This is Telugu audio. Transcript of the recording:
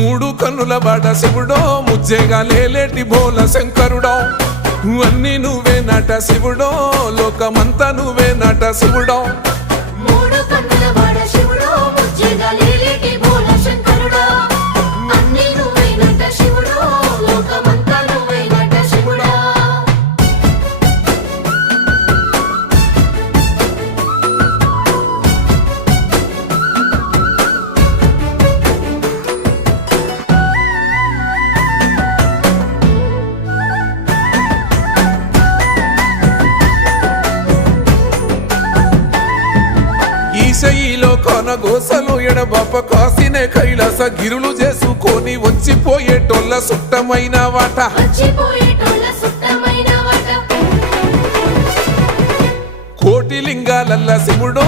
మూడు కన్నుల బాట శివుడో ముజ్జేగా లేలేటి బోల శంకరుడో అన్నీ నువ్వే నట శివుడో లోకమంతా నువ్వే నట శివుడో మూడు కన్నుల వాడ శివుడో ముజ్జేగా లేలేటి బోల శంకరుడో అన్నీ నువ్వే నట శివుడో లోకమంతా నువ్వే నట శివుడో ఈశయిలో కొనగోసలు ఎడబాప కాసినే కైలాస గిరులు చేసుకొని వచ్చిపోయేటోళ్ళ సుట్టమైన వాట వచ్చిపోయేటోళ్ళ సుత్తమైన వాట కోటి లింగాలల్ల శివుడో